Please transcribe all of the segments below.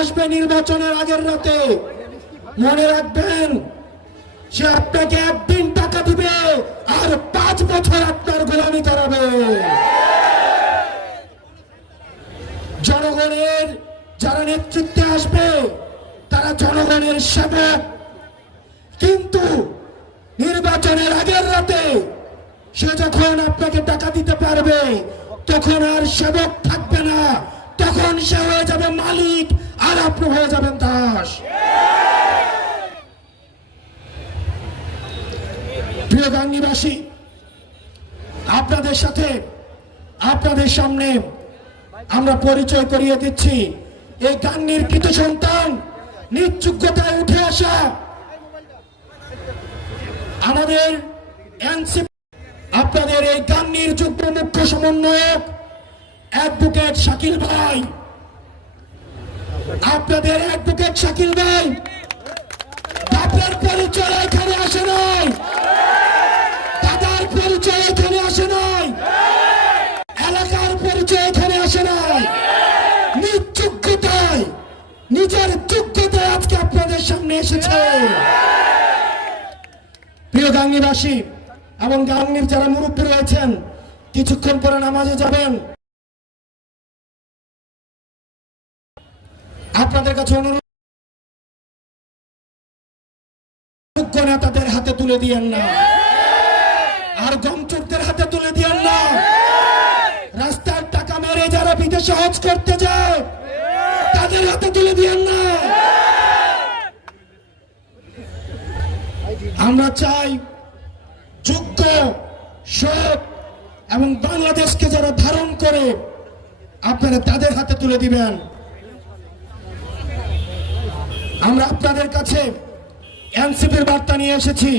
আসবে নির্বাচনের আগের রাতে। মনে রাখবেন, সে আপনাকে একদিন টাকা দিবে, আর পাঁচ বছর আপনার গোলামি করাবে। জনগণের যারা নেতৃত্বে আসবে, তারা জনগণের সেবক। কিন্তু নির্বাচনের আগের রাতে সে যখন আপনাকে টাকা দিতে পারবে, তখন আর সেবক থাকবে না, তখন সে হয়ে যাবে মালিক। আর আপনি হয়ে যাবেন দাস। প্রিয় গাঙ্গিবাসী, আপনাদের সাথে, আপনাদের সামনে আমরা পরিচয় করিয়ে দিচ্ছি। এই গাঙ্গির কৃত সন্তান নিঃযোগ্যতায় উঠে আসা আমাদের আপনাদের এই গান্নির যুগ্ম মুখ্য সমন্বয়ক অ্যাডভোকেট শাকিল ভাই। আপনাদের অ্যাডভোকেট শাকিল ভাই। বাপের পরিচয় এখানে আসে নাই। দাদার পরিচয় এখানে আসে নাই। এলাকার পরিচয় এখানে আসে নাই। নিজ নিজের যোগ্যতায় আজকে আপনাদের সামনে এসেছে। প্রিয় গাঙ্গিবাসী এবং গাঙ্গির যারা মুরব্বী রয়েছেন, কিছুক্ষণ পরে নামাজে যাবেন। আপনাদের কাছে অনুরোধ নেতাদের হাতে তুলে দিয়েন না। আর গমচোরদের হাতে তুলে দিয়েন না। রাস্তার টাকা মেরে যারা বিদেশে হজ করতে যায়, তাদের হাতে তুলে দিয়েন না। আমরা চাই যোগ্য, সৎ এবং বাংলাদেশকে যারা ধারণ করে, আপনারা তাদের হাতে তুলে দিবেন। আমরা আপনাদের কাছে এনসিপির বার্তা নিয়ে এসেছি।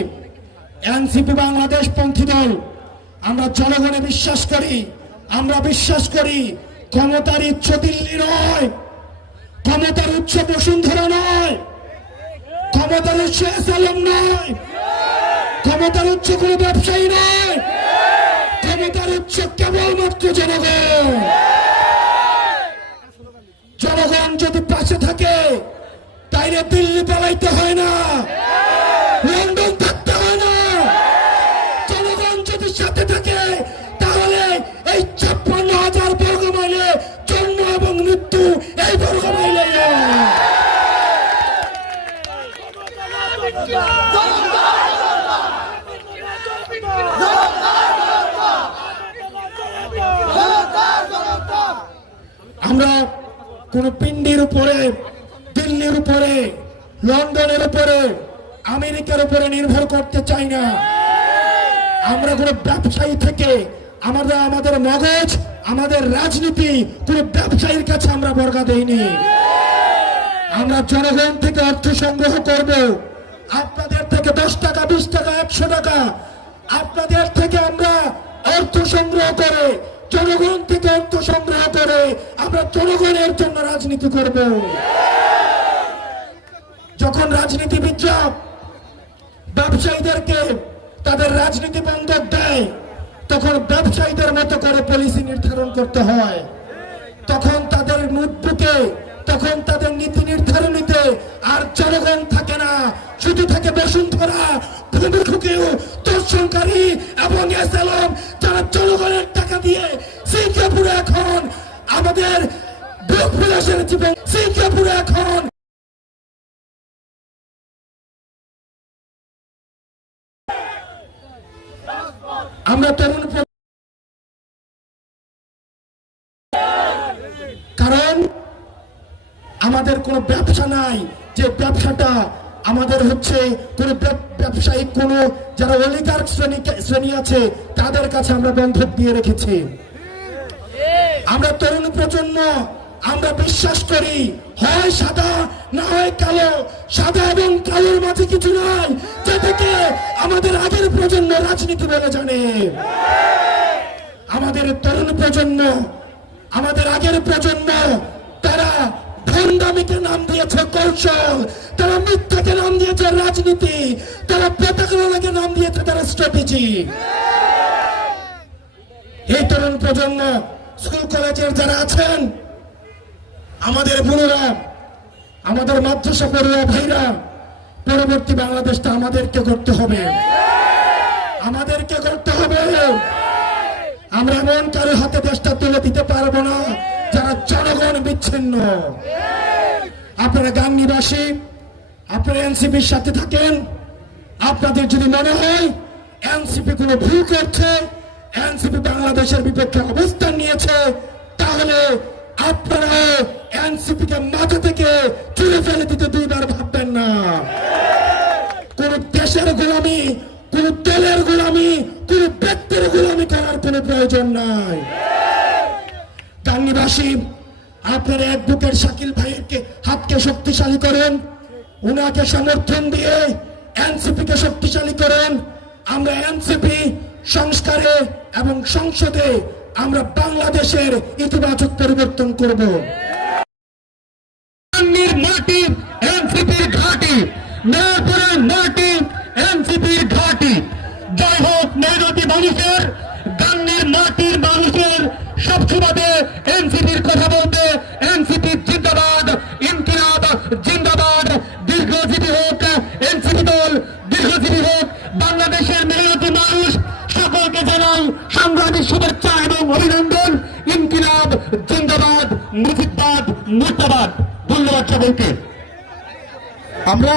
এনসিপি বাংলাদেশ পন্থী দল। আমরা জনগণে বিশ্বাস করি, আমরা বিশ্বাস করি ক্ষমতার উচ্চ দিল্লি নয়, ক্ষমতার উচ্চ বসুন্ধরা নয়, ক্ষমতার উচ্চ এসালম নয়, ক্ষমতার উচ্চ কোনো ব্যবসায়ী নয়, ক্ষমতার উচ্চ কেবলমাত্র জনগণ। জনগণ যদি পাশে থাকে তাইলে দিল্লি পালাইতে হয় না। লন্ডন থাকতে হয় না। জনগণ যদি সাথে থাকে, তাহলে এই ছাপ্পান্ন হাজার বর্গ মাইলে জন্ম এবং মৃত্যু এই বর্গ মাইলে। আমরা কোন পিন্ডির উপরে দিল্লির উপরে, লন্ডনের উপরে, আমেরিকার উপরে নির্ভর করতে চাই না। আমরা কোন ব্যবসায়ী থেকে আমরা আমাদের মগজ, আমাদের রাজনীতি কোন ব্যবসায়ীর কাছে আমরা বর্গা দেইনি। আমরা জনগণ থেকে অর্থ সংগ্রহ করব। আপনাদের থেকে দশ টাকা, বিশ টাকা, একশো টাকা, আপনাদের থেকে আমরা অর্থ সংগ্রহ করে, জনগণ থেকে অর্থ সংগ্রহ করে আমরা জনগণের জন্য রাজনীতি করব। রাজনীতিবিদরা ব্যবসায়ীদেরকে তাদের রাজনীতি বন্ধক দেয়, তখন ব্যবসায়ীদের মতো করে পলিসি নির্ধারণ করতে হয়। তখন তাদের নোটবুকে তখন তাদের নীতি নির্ধারণীতে আর জনগণ থাকে না। শুধু থাকে বসুন্ধরা ভূমি দর্শনকারী এবং এসালম যারা জনগণের টাকা দিয়ে সিঙ্গাপুরে এখন আমাদের সিঙ্গাপুরে এখন আমরা তরুণ কারণ আমাদের কোনো ব্যবসা নাই। যে ব্যবসাটা আমাদের হচ্ছে কোনো ব্যব- ব্যবসায়িক কোনো যারা অলিগার শ্রেণি শ্রেণি আছে, তাদের কাছে আমরা বন্ধক দিয়ে রেখেছি। আমরা তরুণ প্রজন্ম আমরা বিশ্বাস করি, হয় সাদা, না হয় কালো। সাদা এবং কালোর মাঝে কিছু নাই যেটাকে আমাদের আগের প্রজন্ম রাজনীতি বলে জানে। আমাদের তরুণ প্রজন্ম, আমাদের আগের প্রজন্ম, তারা ভণ্ডামিকে নাম দিয়েছে কৌশল, তারা মিথ্যাকে নাম দিয়েছে রাজনীতি, তারা প্রতারণাকে নাম দিয়েছে তারা স্ট্র্যাটেজি এই তরুণ প্রজন্ম স্কুল কলেজের যারা আছেন আমাদের বুড়োরা আমাদের মাদ্রাসা পড়ুয়া ভাইরা, পরবর্তী বাংলাদেশটা আমাদেরকে করতে হবে। আমাদেরকে করতে হবে। আমরা এমন কারও হাতে দেশটা তুলে দিতে পারব না, যারা জনগণ বিচ্ছিন্ন। আপনারা গান নিবাসী আপনারা এনসিপির সাথে থাকেন। আপনাদের যদি মনে হয়, এনসিপি কোনো ভুল করছে, এনসিপি বাংলাদেশের বিপক্ষে অবস্থান নিয়েছে, তাহলে আপনারা এনসিপি কে মাথা থেকে চুলে ফেলে দিতে দুইবার ভাববেন না। কোন দেশের গোলামি, কোন দলের গোলামি, কোন ব্যক্তির গোলামি করার কোনো প্রয়োজন নাই। গান্নিবাসী আপনারা অ্যাডভোকেট শাকিল ভাইকে হাতকে শক্তিশালী করেন। উনাকে সমর্থন দিয়ে এনসিপি কে শক্তিশালী করেন। আমরা এনসিপি সংস্কারে এবং সংসদে আমরা বাংলাদেশের ইতিবাচক পরিবর্তন করব। মাটি, এনসিপির ঘাটি। মেয়রপুরের মাটি, এনসিপির ঘাটি। জয় হোক মেহনতি মানুষের গান্নির মাটির মানুষের সব সুবাদে এনসিপির কথা বলতে, এনসিপি জিন্দাবাদ, ইনকিলাব জিন্দাবাদ। দীর্ঘজীবী হোক, এনসিপি দল, দীর্ঘজীবী হোক, বাংলাদেশের মেহনতি মানুষ, সকলকে জানাই সাংগ্রামিক শুভেচ্ছা এবং অভিনন্দন। ইনকিলাব জিন্দাবাদ মুজিববাদ মুর্দাবাদ ধন্যবাদ সকলকে আমরা